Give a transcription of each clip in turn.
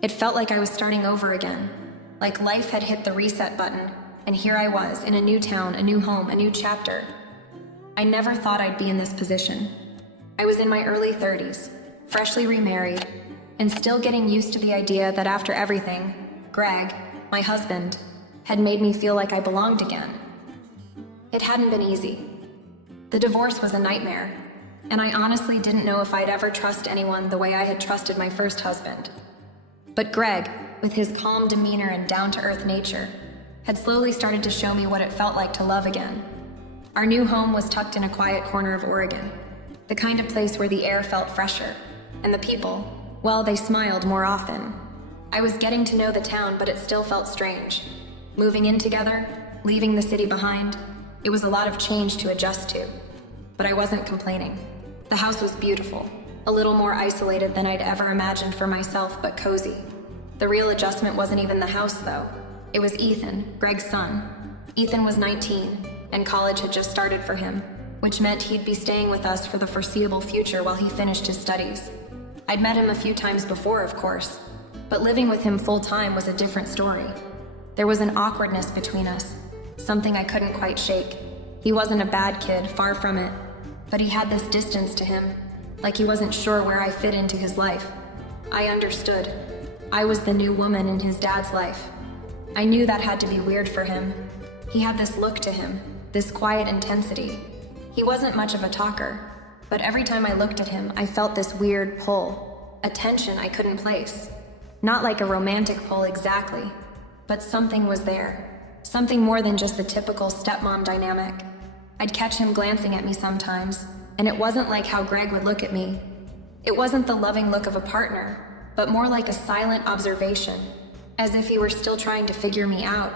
It felt like I was starting over again, like life had hit the reset button, and here I was in a new town, a new home, a new chapter. I never thought I'd be in this position. I was in my early 30s, freshly remarried, and still getting used to the idea that after everything, Greg, my husband, had made me feel like I belonged again. It hadn't been easy. The divorce was a nightmare, and I honestly didn't know if I'd ever trust anyone the way I had trusted my first husband. But Greg, with his calm demeanor and down-to-earth nature, had slowly started to show me what it felt like to love again. Our new home was tucked in a quiet corner of Oregon, the kind of place where the air felt fresher, and the people, well, they smiled more often. I was getting to know the town, but it still felt strange. Moving in together, leaving the city behind, it was a lot of change to adjust to. But I wasn't complaining. The house was beautiful, a little more isolated than I'd ever imagined for myself, but cozy. The real adjustment wasn't even the house, though. It was Ethan, Greg's son. Ethan was 19, and college had just started for him, which meant he'd be staying with us for the foreseeable future while he finished his studies. I'd met him a few times before, of course, but living with him full-time was a different story. There was an awkwardness between us, something I couldn't quite shake. He wasn't a bad kid, far from it, but he had this distance to him, like he wasn't sure where I fit into his life. I understood. I was the new woman in his dad's life. I knew that had to be weird for him. He had this look to him, this quiet intensity. He wasn't much of a talker, but every time I looked at him, I felt this weird pull, a tension I couldn't place. Not like a romantic pull exactly, but something was there. Something more than just the typical stepmom dynamic. I'd catch him glancing at me sometimes, and it wasn't like how Greg would look at me. It wasn't the loving look of a partner, but more like a silent observation, as if he were still trying to figure me out,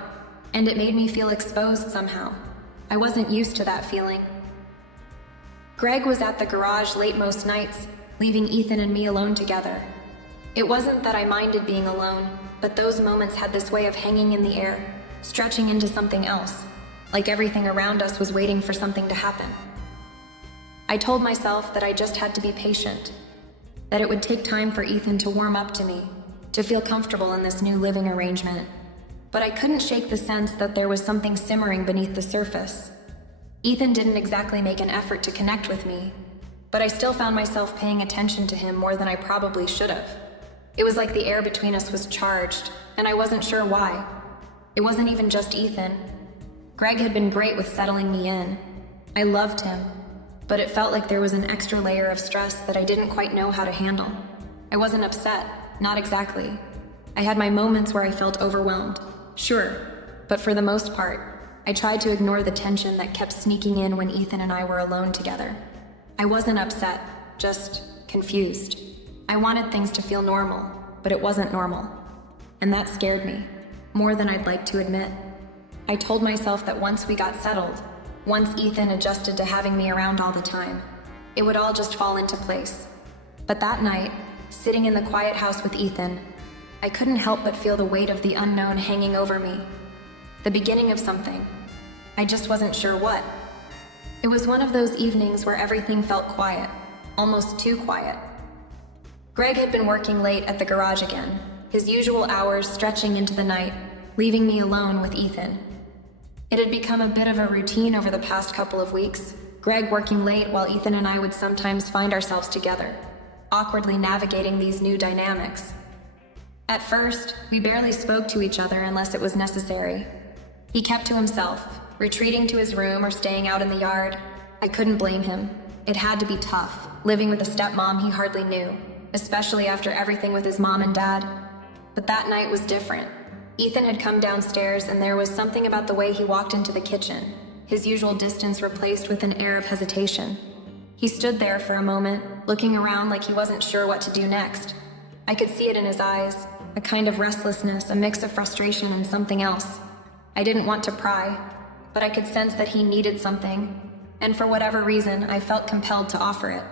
and it made me feel exposed somehow. I wasn't used to that feeling. Greg was at the garage late most nights, leaving Ethan and me alone together. It wasn't that I minded being alone, but those moments had this way of hanging in the air, stretching into something else, like everything around us was waiting for something to happen. I told myself that I just had to be patient, that it would take time for Ethan to warm up to me, to feel comfortable in this new living arrangement. But I couldn't shake the sense that there was something simmering beneath the surface. Ethan didn't exactly make an effort to connect with me, but I still found myself paying attention to him more than I probably should have. It was like the air between us was charged, and I wasn't sure why. It wasn't even just Ethan. Greg had been great with settling me in. I loved him, but it felt like there was an extra layer of stress that I didn't quite know how to handle. I wasn't upset, not exactly. I had my moments where I felt overwhelmed, sure, but for the most part, I tried to ignore the tension that kept sneaking in when Ethan and I were alone together. I wasn't upset, just confused. I wanted things to feel normal, but it wasn't normal. And that scared me, more than I'd like to admit. I told myself that once we got settled, once Ethan adjusted to having me around all the time, it would all just fall into place. But that night, sitting in the quiet house with Ethan, I couldn't help but feel the weight of the unknown hanging over me. The beginning of something. I just wasn't sure what. It was one of those evenings where everything felt quiet, almost too quiet. Greg had been working late at the garage again, his usual hours stretching into the night, leaving me alone with Ethan. It had become a bit of a routine over the past couple of weeks, Greg working late while Ethan and I would sometimes find ourselves together, awkwardly navigating these new dynamics. At first, we barely spoke to each other unless it was necessary. He kept to himself, retreating to his room or staying out in the yard. I couldn't blame him. It had to be tough, living with a stepmom he hardly knew, especially after everything with his mom and dad. But that night was different. Ethan had come downstairs, and there was something about the way he walked into the kitchen, his usual distance replaced with an air of hesitation. He stood there for a moment, looking around like he wasn't sure what to do next. I could see it in his eyes, a kind of restlessness, a mix of frustration and something else. I didn't want to pry, but I could sense that he needed something, and for whatever reason, I felt compelled to offer it.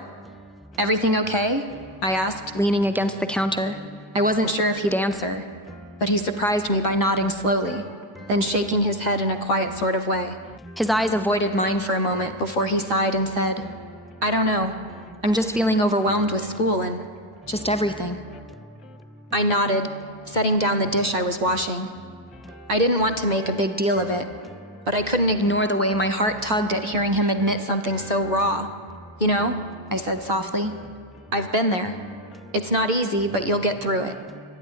"Everything okay?" I asked, leaning against the counter. I wasn't sure if he'd answer, but he surprised me by nodding slowly, then shaking his head in a quiet sort of way. His eyes avoided mine for a moment before he sighed and said, "I don't know. I'm just feeling overwhelmed with school and just everything." I nodded, setting down the dish I was washing. I didn't want to make a big deal of it, but I couldn't ignore the way my heart tugged at hearing him admit something so raw. You know, I said softly, I've been there. It's not easy, but you'll get through it.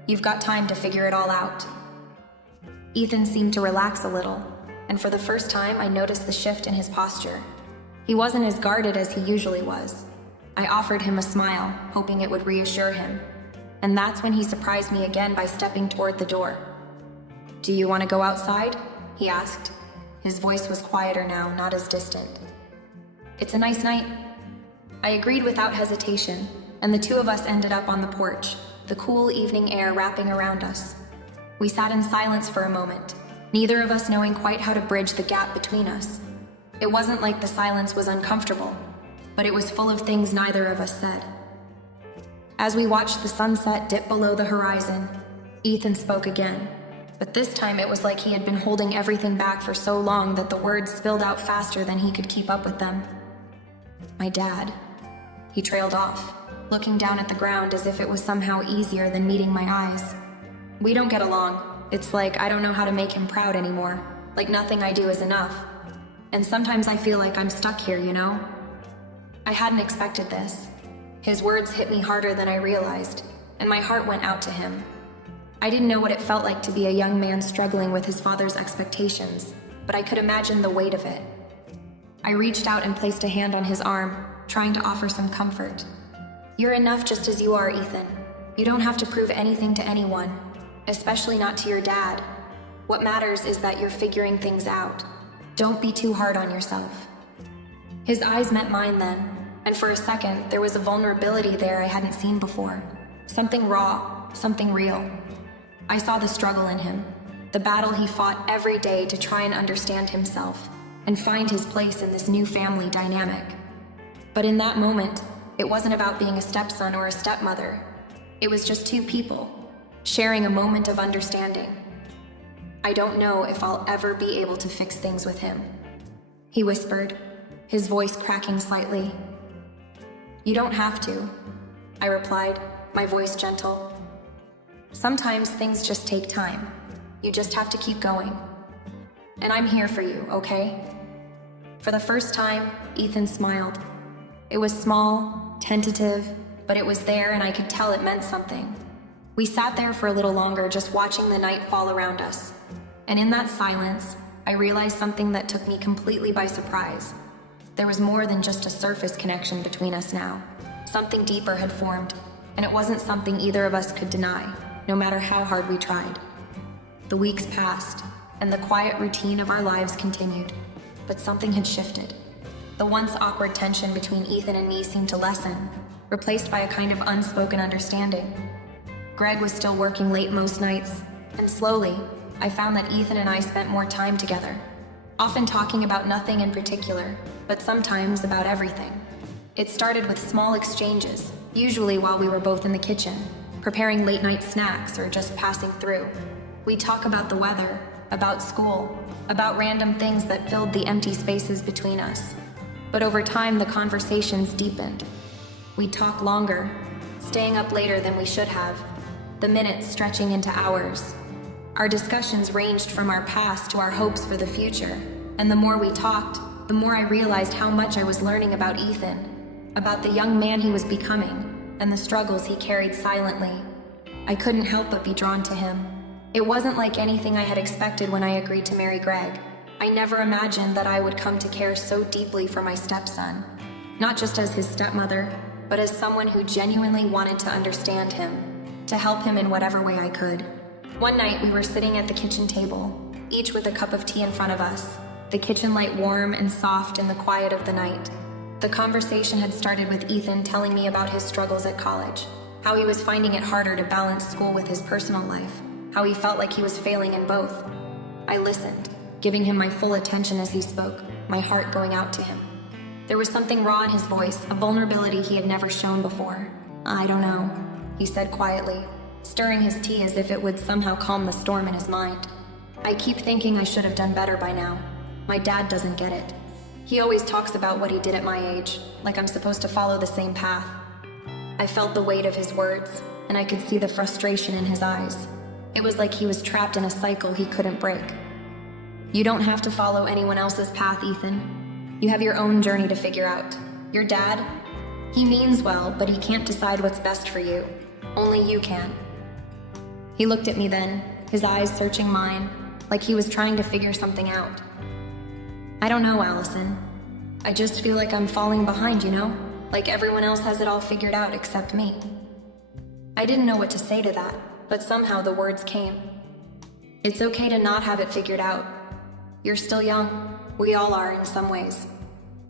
You've got time to figure it all out. Ethan seemed to relax a little, and for the first time I noticed the shift in his posture. He wasn't as guarded as he usually was. I offered him a smile, hoping it would reassure him. And that's when he surprised me again by stepping toward the door. "Do you want to go outside?" he asked. His voice was quieter now, not as distant. "It's a nice night." I agreed without hesitation, and the two of us ended up on the porch, the cool evening air wrapping around us. We sat in silence for a moment, neither of us knowing quite how to bridge the gap between us. It wasn't like the silence was uncomfortable, but it was full of things neither of us said. As we watched the sunset dip below the horizon, Ethan spoke again, but this time it was like he had been holding everything back for so long that the words spilled out faster than he could keep up with them. "My dad." He trailed off, looking down at the ground as if it was somehow easier than meeting my eyes. "We don't get along. It's like I don't know how to make him proud anymore, like nothing I do is enough. And sometimes I feel like I'm stuck here, you know?" I hadn't expected this. His words hit me harder than I realized, and my heart went out to him. I didn't know what it felt like to be a young man struggling with his father's expectations, but I could imagine the weight of it. I reached out and placed a hand on his arm, trying to offer some comfort. "You're enough just as you are, Ethan. You don't have to prove anything to anyone, especially not to your dad. What matters is that you're figuring things out. Don't be too hard on yourself." His eyes met mine then, and for a second there was a vulnerability there I hadn't seen before. Something raw, something real. I saw the struggle in him, the battle he fought every day to try and understand himself and find his place in this new family dynamic. But in that moment, it wasn't about being a stepson or a stepmother. It was just two people, sharing a moment of understanding. "I don't know if I'll ever be able to fix things with him," he whispered, his voice cracking slightly. "You don't have to," I replied, my voice gentle. "Sometimes things just take time. You just have to keep going. And I'm here for you, okay?" For the first time, Ethan smiled. It was small, tentative, but it was there and I could tell it meant something. We sat there for a little longer, just watching the night fall around us. And in that silence, I realized something that took me completely by surprise. There was more than just a surface connection between us now. Something deeper had formed, and it wasn't something either of us could deny, no matter how hard we tried. The weeks passed, and the quiet routine of our lives continued, but something had shifted. The once awkward tension between Ethan and me seemed to lessen, replaced by a kind of unspoken understanding. Greg was still working late most nights, and slowly, I found that Ethan and I spent more time together, often talking about nothing in particular, but sometimes about everything. It started with small exchanges, usually while we were both in the kitchen, preparing late-night snacks or just passing through. We'd talk about the weather, about school, about random things that filled the empty spaces between us. But over time, the conversations deepened. We'd talk longer, staying up later than we should have, the minutes stretching into hours. Our discussions ranged from our past to our hopes for the future, and the more we talked, the more I realized how much I was learning about Ethan, about the young man he was becoming, and the struggles he carried silently. I couldn't help but be drawn to him. It wasn't like anything I had expected when I agreed to marry Greg. I never imagined that I would come to care so deeply for my stepson, not just as his stepmother, but as someone who genuinely wanted to understand him, to help him in whatever way I could. One night, we were sitting at the kitchen table, each with a cup of tea in front of us, the kitchen light warm and soft in the quiet of the night. The conversation had started with Ethan telling me about his struggles at college, how he was finding it harder to balance school with his personal life, how he felt like he was failing in both. I listened, giving him my full attention as he spoke, my heart going out to him. There was something raw in his voice, a vulnerability he had never shown before. "I don't know," he said quietly, stirring his tea as if it would somehow calm the storm in his mind. "I keep thinking I should have done better by now. My dad doesn't get it. He always talks about what he did at my age, like I'm supposed to follow the same path." I felt the weight of his words, and I could see the frustration in his eyes. It was like he was trapped in a cycle he couldn't break. You don't have to follow anyone else's path, Ethan. You have your own journey to figure out. Your dad, he means well, but he can't decide what's best for you. Only you can. He looked at me then, his eyes searching mine, like he was trying to figure something out. I don't know, Allison. I just feel like I'm falling behind, you know? Like everyone else has it all figured out except me. I didn't know what to say to that, but somehow the words came. It's okay to not have it figured out. You're still young. We all are in some ways.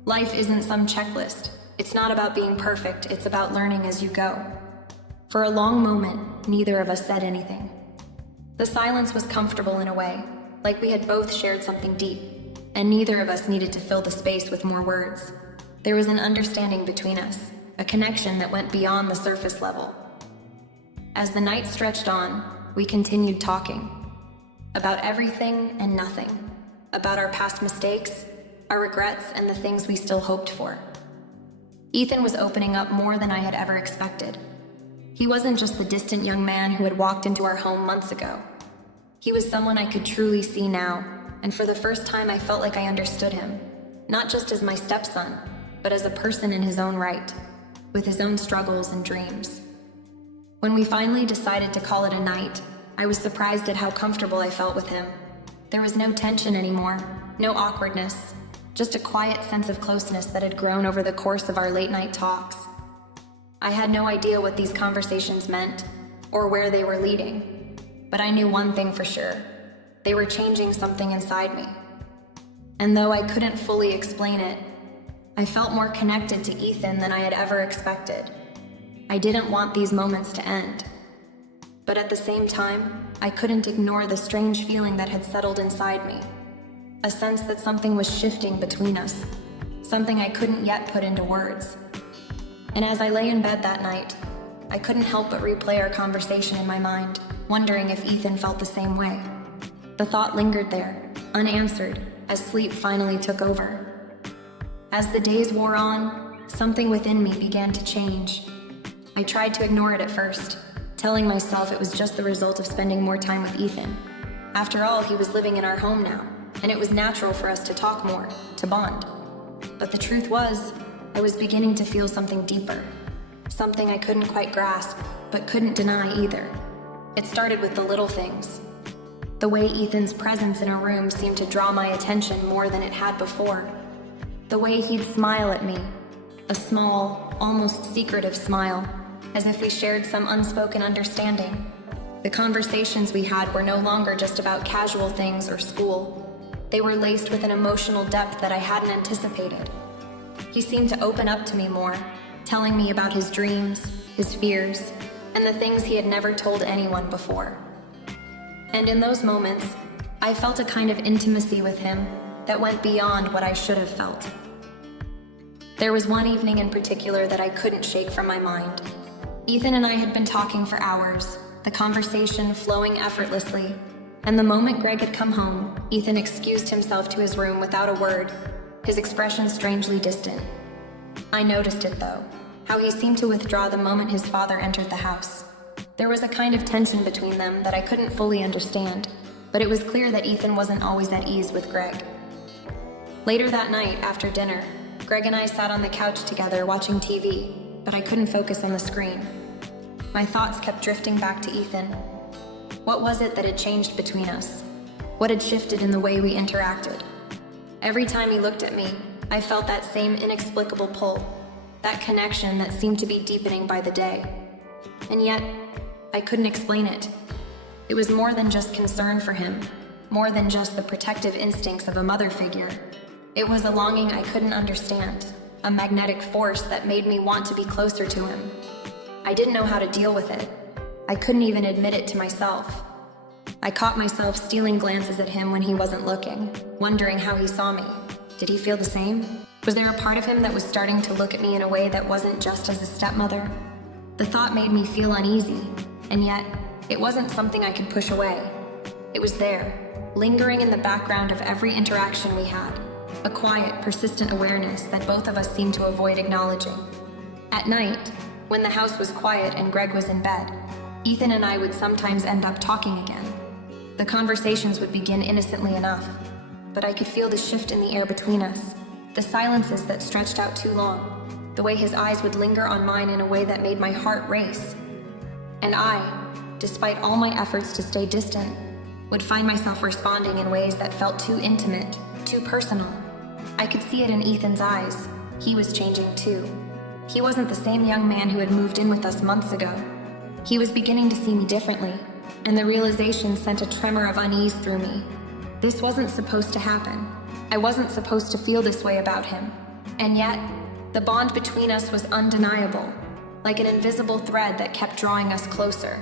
Life isn't some checklist. It's not about being perfect. It's about learning as you go. For a long moment, neither of us said anything. The silence was comfortable in a way, like we had both shared something deep, and neither of us needed to fill the space with more words. There was an understanding between us, a connection that went beyond the surface level. As the night stretched on, we continued talking. About everything and nothing. About our past mistakes, our regrets, and the things we still hoped for. Ethan was opening up more than I had ever expected. He wasn't just the distant young man who had walked into our home months ago. He was someone I could truly see now, and for the first time I felt like I understood him, not just as my stepson, but as a person in his own right, with his own struggles and dreams. When we finally decided to call it a night, I was surprised at how comfortable I felt with him. There was no tension anymore, no awkwardness, just a quiet sense of closeness that had grown over the course of our late-night talks. I had no idea what these conversations meant, or where they were leading, but I knew one thing for sure. They were changing something inside me. And though I couldn't fully explain it, I felt more connected to Ethan than I had ever expected. I didn't want these moments to end. But at the same time, I couldn't ignore the strange feeling that had settled inside me. A sense that something was shifting between us, something I couldn't yet put into words. And as I lay in bed that night, I couldn't help but replay our conversation in my mind, wondering if Ethan felt the same way. The thought lingered there, unanswered, as sleep finally took over. As the days wore on, something within me began to change. I tried to ignore it at first, telling myself it was just the result of spending more time with Ethan. After all, he was living in our home now, and it was natural for us to talk more, to bond. But the truth was, I was beginning to feel something deeper, something I couldn't quite grasp, but couldn't deny either. It started with the little things. The way Ethan's presence in a room seemed to draw my attention more than it had before. The way he'd smile at me, a small, almost secretive smile, as if we shared some unspoken understanding. The conversations we had were no longer just about casual things or school. They were laced with an emotional depth that I hadn't anticipated. He seemed to open up to me more, telling me about his dreams, his fears, and the things he had never told anyone before. And in those moments, I felt a kind of intimacy with him that went beyond what I should have felt. There was one evening in particular that I couldn't shake from my mind. Ethan and I had been talking for hours, the conversation flowing effortlessly, and the moment Greg had come home, Ethan excused himself to his room without a word, his expression strangely distant. I noticed it though, how he seemed to withdraw the moment his father entered the house. There was a kind of tension between them that I couldn't fully understand, but it was clear that Ethan wasn't always at ease with Greg. Later that night, after dinner, Greg and I sat on the couch together watching TV, but I couldn't focus on the screen. My thoughts kept drifting back to Ethan. What was it that had changed between us? What had shifted in the way we interacted? Every time he looked at me, I felt that same inexplicable pull, that connection that seemed to be deepening by the day. And yet, I couldn't explain it. It was more than just concern for him, more than just the protective instincts of a mother figure. It was a longing I couldn't understand, a magnetic force that made me want to be closer to him. I didn't know how to deal with it. I couldn't even admit it to myself. I caught myself stealing glances at him when he wasn't looking, wondering how he saw me. Did he feel the same? Was there a part of him that was starting to look at me in a way that wasn't just as a stepmother? The thought made me feel uneasy, and yet, it wasn't something I could push away. It was there, lingering in the background of every interaction we had, a quiet, persistent awareness that both of us seemed to avoid acknowledging. At night, when the house was quiet and Greg was in bed, Ethan and I would sometimes end up talking again. The conversations would begin innocently enough, but I could feel the shift in the air between us, the silences that stretched out too long, the way his eyes would linger on mine in a way that made my heart race. And I, despite all my efforts to stay distant, would find myself responding in ways that felt too intimate, too personal. I could see it in Ethan's eyes. He was changing too. He wasn't the same young man who had moved in with us months ago. He was beginning to see me differently, and the realization sent a tremor of unease through me. This wasn't supposed to happen. I wasn't supposed to feel this way about him. And yet, the bond between us was undeniable, like an invisible thread that kept drawing us closer.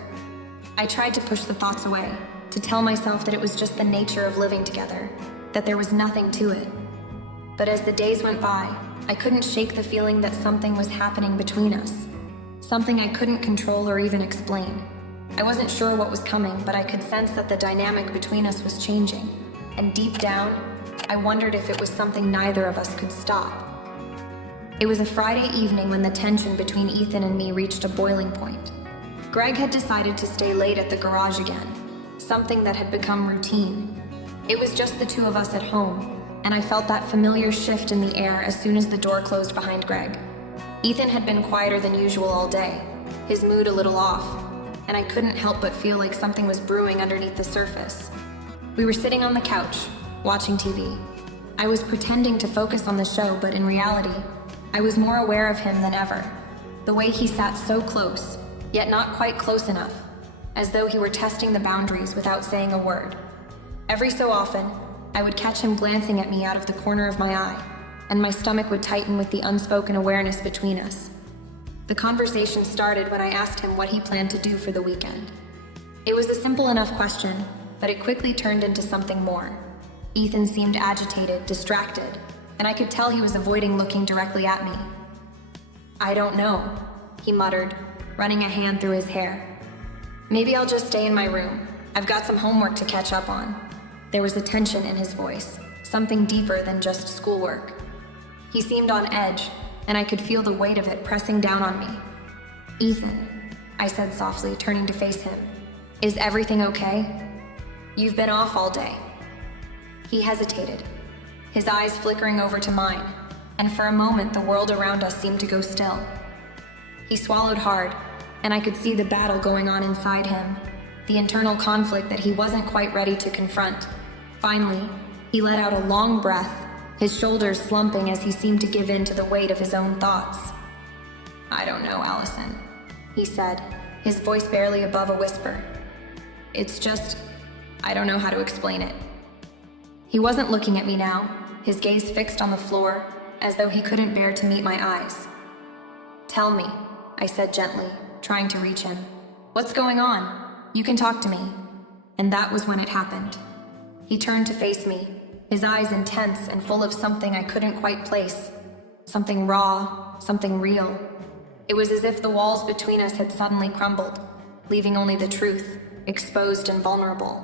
I tried to push the thoughts away, to tell myself that it was just the nature of living together, that there was nothing to it. But as the days went by, I couldn't shake the feeling that something was happening between us. Something I couldn't control or even explain. I wasn't sure what was coming, but I could sense that the dynamic between us was changing. And deep down, I wondered if it was something neither of us could stop. It was a Friday evening when the tension between Ethan and me reached a boiling point. Greg had decided to stay late at the garage again, something that had become routine. It was just the two of us at home, and I felt that familiar shift in the air as soon as the door closed behind Greg. Ethan had been quieter than usual all day, his mood a little off, and I couldn't help but feel like something was brewing underneath the surface. We were sitting on the couch, watching TV. I was pretending to focus on the show, but in reality, I was more aware of him than ever. The way he sat so close, yet not quite close enough, as though he were testing the boundaries without saying a word. Every so often, I would catch him glancing at me out of the corner of my eye, and my stomach would tighten with the unspoken awareness between us. The conversation started when I asked him what he planned to do for the weekend. It was a simple enough question, but it quickly turned into something more. Ethan seemed agitated, distracted, and I could tell he was avoiding looking directly at me. "I don't know," he muttered, running a hand through his hair. "Maybe I'll just stay in my room. I've got some homework to catch up on." There was a tension in his voice, something deeper than just schoolwork. He seemed on edge, and I could feel the weight of it pressing down on me. "Ethan," I said softly, turning to face him, "is everything okay? You've been off all day." He hesitated, his eyes flickering over to mine, and for a moment the world around us seemed to go still. He swallowed hard, and I could see the battle going on inside him, the internal conflict that he wasn't quite ready to confront. Finally, he let out a long breath, his shoulders slumping as he seemed to give in to the weight of his own thoughts. "I don't know, Allison," he said, his voice barely above a whisper. "It's just, I don't know how to explain it." He wasn't looking at me now, his gaze fixed on the floor, as though he couldn't bear to meet my eyes. "Tell me," I said gently, trying to reach him. "What's going on? You can talk to me." And that was when it happened. He turned to face me, his eyes intense and full of something I couldn't quite place. Something raw, something real. It was as if the walls between us had suddenly crumbled, leaving only the truth, exposed and vulnerable.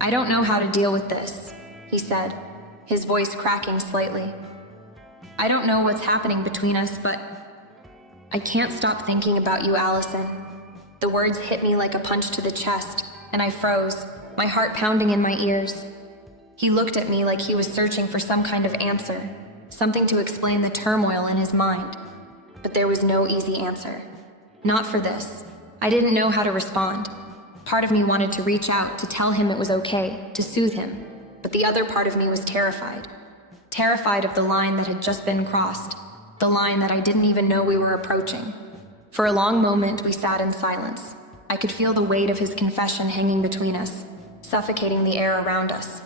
"I don't know how to deal with this," he said, his voice cracking slightly. "I don't know what's happening between us, but I can't stop thinking about you, Allison." The words hit me like a punch to the chest, and I froze, my heart pounding in my ears. He looked at me like he was searching for some kind of answer, something to explain the turmoil in his mind. But there was no easy answer. Not for this. I didn't know how to respond. Part of me wanted to reach out, to tell him it was okay, to soothe him. But the other part of me was terrified. Terrified of the line that had just been crossed, the line that I didn't even know we were approaching. For a long moment, we sat in silence. I could feel the weight of his confession hanging between us, suffocating the air around us.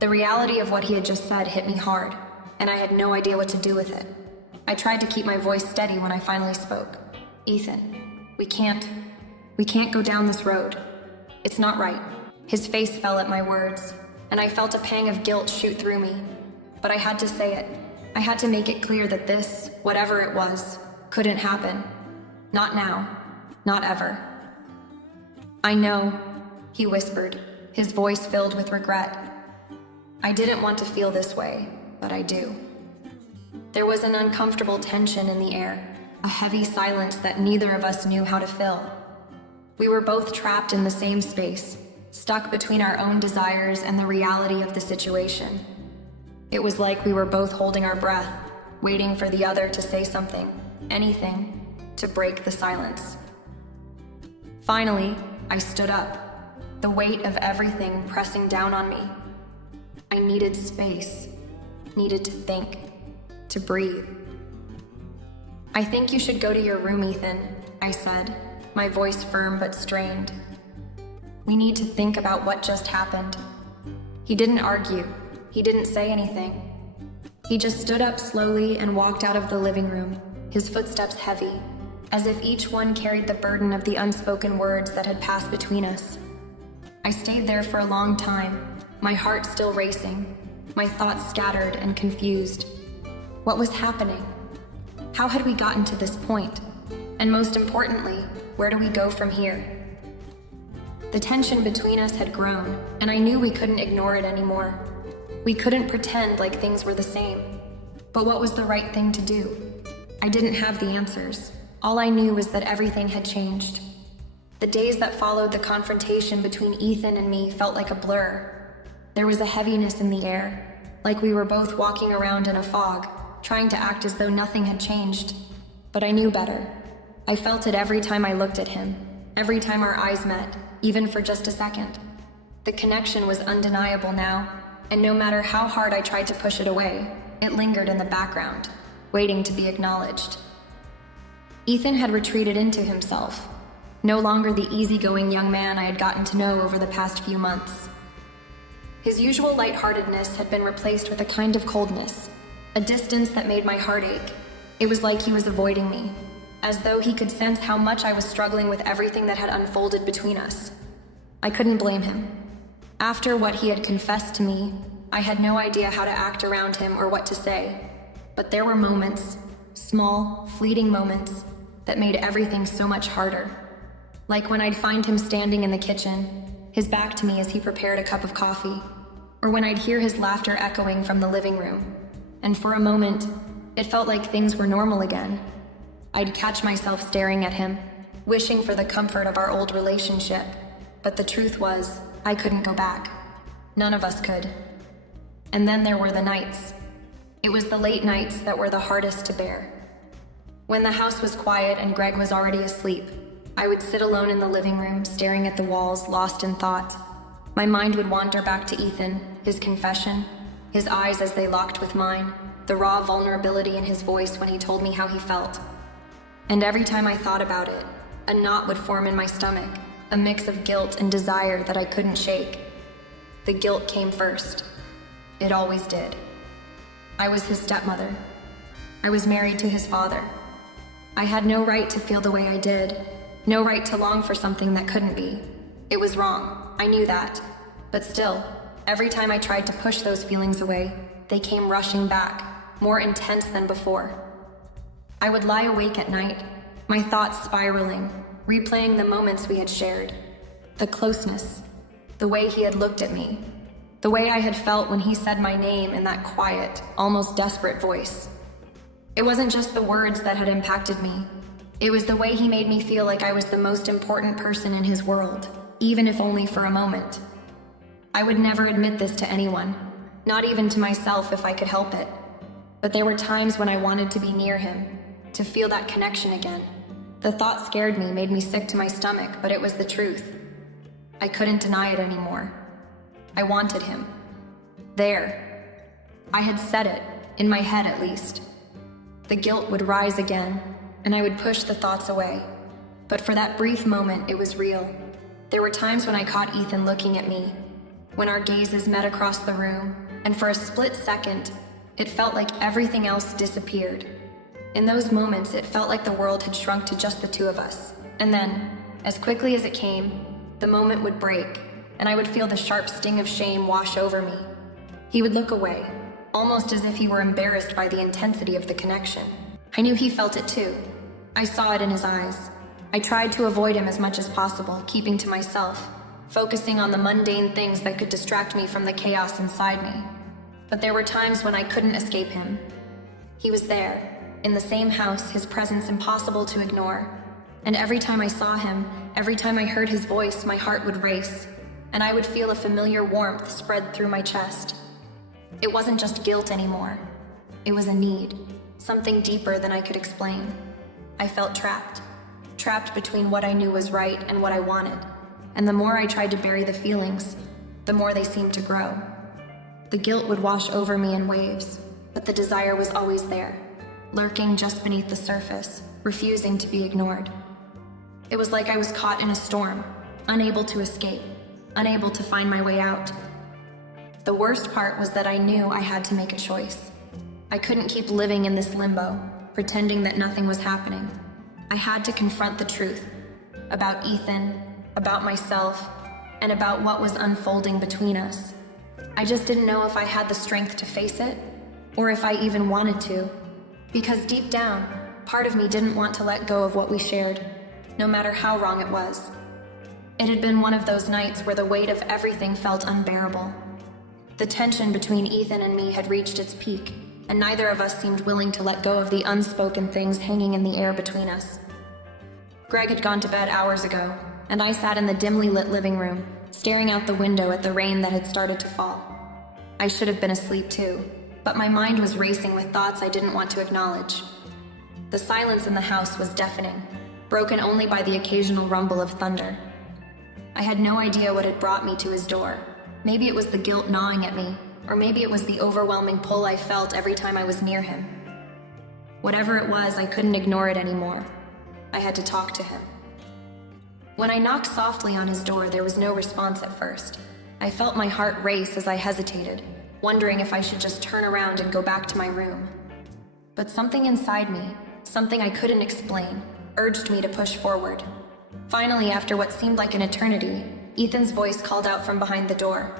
The reality of what he had just said hit me hard, and I had no idea what to do with it. I tried to keep my voice steady when I finally spoke. "Ethan, we can't go down this road. It's not right." His face fell at my words, and I felt a pang of guilt shoot through me. But I had to say it. I had to make it clear that this, whatever it was, couldn't happen. Not now. Not ever. "I know," he whispered, his voice filled with regret. "I didn't want to feel this way, but I do." There was an uncomfortable tension in the air, a heavy silence that neither of us knew how to fill. We were both trapped in the same space, stuck between our own desires and the reality of the situation. It was like we were both holding our breath, waiting for the other to say something, anything, to break the silence. Finally, I stood up, the weight of everything pressing down on me. I needed space, needed to think, to breathe. "I think you should go to your room, Ethan," I said, my voice firm but strained. "We need to think about what just happened." He didn't argue. He didn't say anything. He just stood up slowly and walked out of the living room, his footsteps heavy, as if each one carried the burden of the unspoken words that had passed between us. I stayed there for a long time, my heart still racing, my thoughts scattered and confused. What was happening? How had we gotten to this point? And most importantly, where do we go from here? The tension between us had grown, and I knew we couldn't ignore it anymore. We couldn't pretend like things were the same. But what was the right thing to do? I didn't have the answers. All I knew was that everything had changed. The days that followed the confrontation between Ethan and me felt like a blur. There was a heaviness in the air, like we were both walking around in a fog, trying to act as though nothing had changed. But I knew better. I felt it every time I looked at him, every time our eyes met, even for just a second. The connection was undeniable now, and no matter how hard I tried to push it away, it lingered in the background, waiting to be acknowledged. Ethan had retreated into himself, no longer the easygoing young man I had gotten to know over the past few months. His usual lightheartedness had been replaced with a kind of coldness, a distance that made my heart ache. It was like he was avoiding me, as though he could sense how much I was struggling with everything that had unfolded between us. I couldn't blame him. After what he had confessed to me, I had no idea how to act around him or what to say. But there were moments, small, fleeting moments, that made everything so much harder. Like when I'd find him standing in the kitchen, his back to me as he prepared a cup of coffee, or when I'd hear his laughter echoing from the living room. And for a moment, it felt like things were normal again. I'd catch myself staring at him, wishing for the comfort of our old relationship. But the truth was, I couldn't go back. None of us could. And then there were the nights. It was the late nights that were the hardest to bear. When the house was quiet and Greg was already asleep, I would sit alone in the living room, staring at the walls, lost in thought. My mind would wander back to Ethan, his confession, his eyes as they locked with mine, the raw vulnerability in his voice when he told me how he felt. And every time I thought about it, a knot would form in my stomach, a mix of guilt and desire that I couldn't shake. The guilt came first. It always did. I was his stepmother. I was married to his father. I had no right to feel the way I did, no right to long for something that couldn't be. It was wrong, I knew that. But still, every time I tried to push those feelings away, they came rushing back, more intense than before. I would lie awake at night, my thoughts spiraling, replaying the moments we had shared. The closeness, the way he had looked at me, the way I had felt when he said my name in that quiet, almost desperate voice. It wasn't just the words that had impacted me. It was the way he made me feel like I was the most important person in his world, even if only for a moment. I would never admit this to anyone, not even to myself if I could help it. But there were times when I wanted to be near him, to feel that connection again. The thought scared me, made me sick to my stomach, but it was the truth. I couldn't deny it anymore. I wanted him. There. I had said it, in my head at least. The guilt would rise again, and I would push the thoughts away. But for that brief moment, it was real. There were times when I caught Ethan looking at me, when our gazes met across the room, and for a split second, it felt like everything else disappeared. In those moments, it felt like the world had shrunk to just the two of us. And then, as quickly as it came, the moment would break, and I would feel the sharp sting of shame wash over me. He would look away, almost as if he were embarrassed by the intensity of the connection. I knew he felt it too. I saw it in his eyes. I tried to avoid him as much as possible, keeping to myself, focusing on the mundane things that could distract me from the chaos inside me. But there were times when I couldn't escape him. He was there, in the same house, his presence impossible to ignore. And every time I saw him, every time I heard his voice, my heart would race, and I would feel a familiar warmth spread through my chest. It wasn't just guilt anymore. It was a need, something deeper than I could explain. I felt trapped between what I knew was right and what I wanted. And the more I tried to bury the feelings, the more they seemed to grow. The guilt would wash over me in waves, but the desire was always there, lurking just beneath the surface, refusing to be ignored. It was like I was caught in a storm, unable to escape, unable to find my way out. The worst part was that I knew I had to make a choice. I couldn't keep living in this limbo, pretending that nothing was happening. I had to confront the truth about Ethan, about myself, and about what was unfolding between us. I just didn't know if I had the strength to face it, or if I even wanted to, because deep down, part of me didn't want to let go of what we shared, no matter how wrong it was. It had been one of those nights where the weight of everything felt unbearable. The tension between Ethan and me had reached its peak, and neither of us seemed willing to let go of the unspoken things hanging in the air between us. Greg had gone to bed hours ago, and I sat in the dimly lit living room, staring out the window at the rain that had started to fall. I should have been asleep too, but my mind was racing with thoughts I didn't want to acknowledge. The silence in the house was deafening, broken only by the occasional rumble of thunder. I had no idea what had brought me to his door. Maybe it was the guilt gnawing at me, or maybe it was the overwhelming pull I felt every time I was near him. Whatever it was, I couldn't ignore it anymore. I had to talk to him. When I knocked softly on his door, there was no response at first. I felt my heart race as I hesitated, wondering if I should just turn around and go back to my room. But something inside me, something I couldn't explain, urged me to push forward. Finally, after what seemed like an eternity, Ethan's voice called out from behind the door.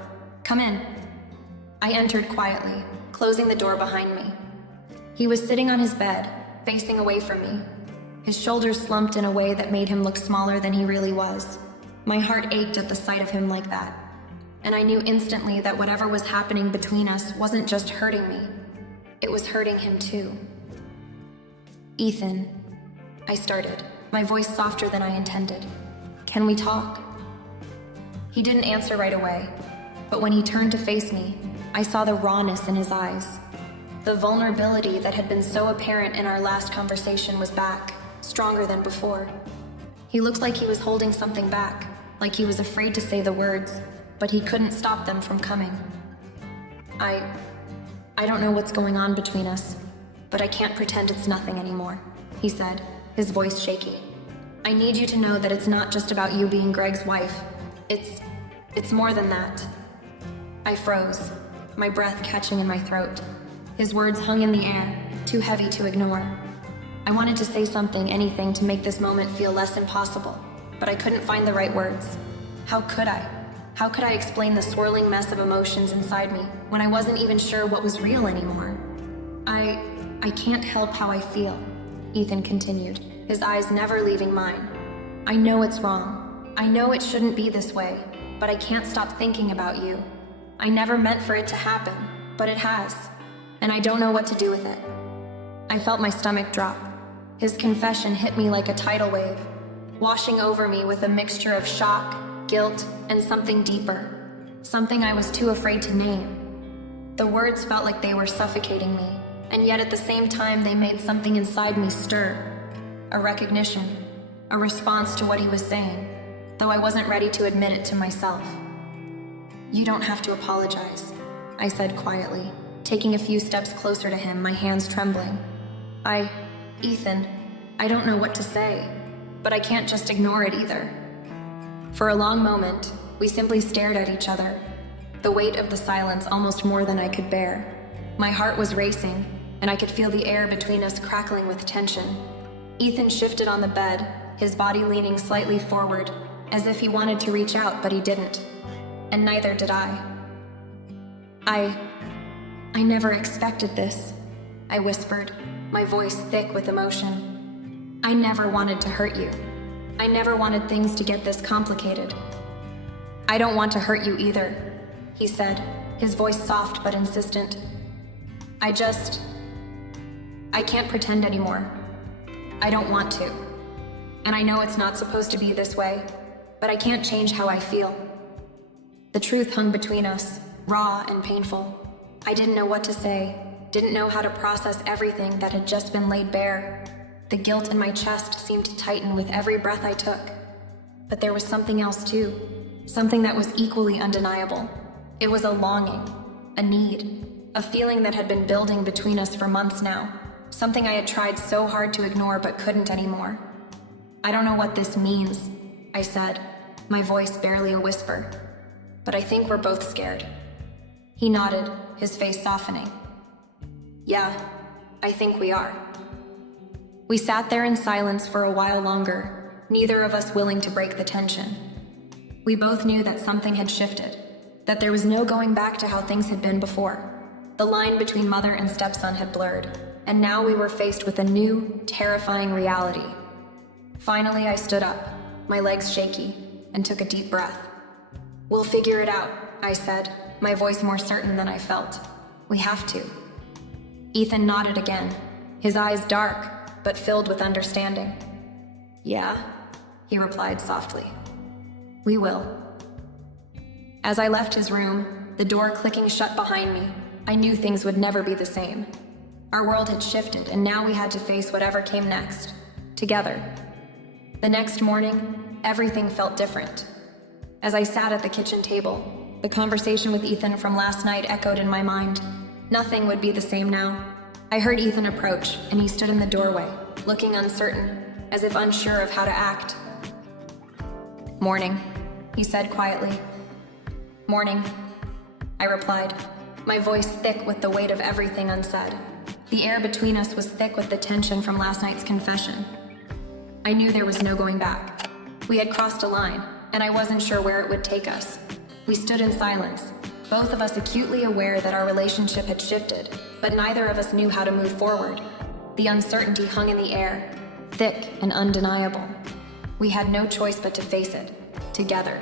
"Come in." I entered quietly, closing the door behind me. He was sitting on his bed, facing away from me. His shoulders slumped in a way that made him look smaller than he really was. My heart ached at the sight of him like that, and I knew instantly that whatever was happening between us wasn't just hurting me. It was hurting him too. "Ethan," I started, my voice softer than I intended. "Can we talk?" He didn't answer right away, but when he turned to face me, I saw the rawness in his eyes. The vulnerability that had been so apparent in our last conversation was back, stronger than before. He looked like he was holding something back, like he was afraid to say the words, but he couldn't stop them from coming. I don't know what's going on between us, but I can't pretend it's nothing anymore," he said, his voice shaky. "I need you to know that it's not just about you being Greg's wife. It's more than that." I froze, my breath catching in my throat. His words hung in the air, too heavy to ignore. I wanted to say something, anything, to make this moment feel less impossible, but I couldn't find the right words. How could I? How could I explain the swirling mess of emotions inside me when I wasn't even sure what was real anymore? I can't help how I feel," Ethan continued, his eyes never leaving mine. "I know it's wrong. I know it shouldn't be this way, but I can't stop thinking about you. I never meant for it to happen, but it has, and I don't know what to do with it." I felt my stomach drop. His confession hit me like a tidal wave, washing over me with a mixture of shock, guilt, and something deeper, something I was too afraid to name. The words felt like they were suffocating me, and yet at the same time they made something inside me stir. A recognition, a response to what he was saying, though I wasn't ready to admit it to myself. "You don't have to apologize," I said quietly, taking a few steps closer to him, my hands trembling. Ethan, I don't know what to say, but I can't just ignore it either." For a long moment, we simply stared at each other, the weight of the silence almost more than I could bear. My heart was racing, and I could feel the air between us crackling with tension. Ethan shifted on the bed, his body leaning slightly forward, as if he wanted to reach out, but he didn't. And neither did I. I never expected this," I whispered, my voice thick with emotion. "I never wanted to hurt you. I never wanted things to get this complicated." "I don't want to hurt you either," he said, his voice soft but insistent. I can't pretend anymore. I don't want to." And I know it's not supposed to be this way, but I can't change how I feel. The truth hung between us, raw and painful. I didn't know what to say, didn't know how to process everything that had just been laid bare. The guilt in my chest seemed to tighten with every breath I took. But there was something else too, something that was equally undeniable. It was a longing, a need, a feeling that had been building between us for months now, something I had tried so hard to ignore but couldn't anymore. I don't know what this means, I said, my voice barely a whisper, but I think we're both scared. He nodded, his face softening. Yeah, I think we are. We sat there in silence for a while longer, neither of us willing to break the tension. We both knew that something had shifted, that there was no going back to how things had been before. The line between mother and stepson had blurred, and now we were faced with a new, terrifying reality. Finally, I stood up, my legs shaky, and took a deep breath. We'll figure it out, I said, my voice more certain than I felt. We have to. Ethan nodded again, his eyes dark, but filled with understanding. Yeah, he replied softly. We will. As I left his room, the door clicking shut behind me, I knew things would never be the same. Our world had shifted, and now we had to face whatever came next, together. The next morning, everything felt different. As I sat at the kitchen table, the conversation with Ethan from last night echoed in my mind. Nothing would be the same now. I heard Ethan approach, and he stood in the doorway, looking uncertain, as if unsure of how to act. Morning, he said quietly. Morning, I replied, my voice thick with the weight of everything unsaid. The air between us was thick with the tension from last night's confession. I knew there was no going back. We had crossed a line, and I wasn't sure where it would take us. We stood in silence, both of us acutely aware that our relationship had shifted, but neither of us knew how to move forward. The uncertainty hung in the air, thick and undeniable. We had no choice but to face it, together.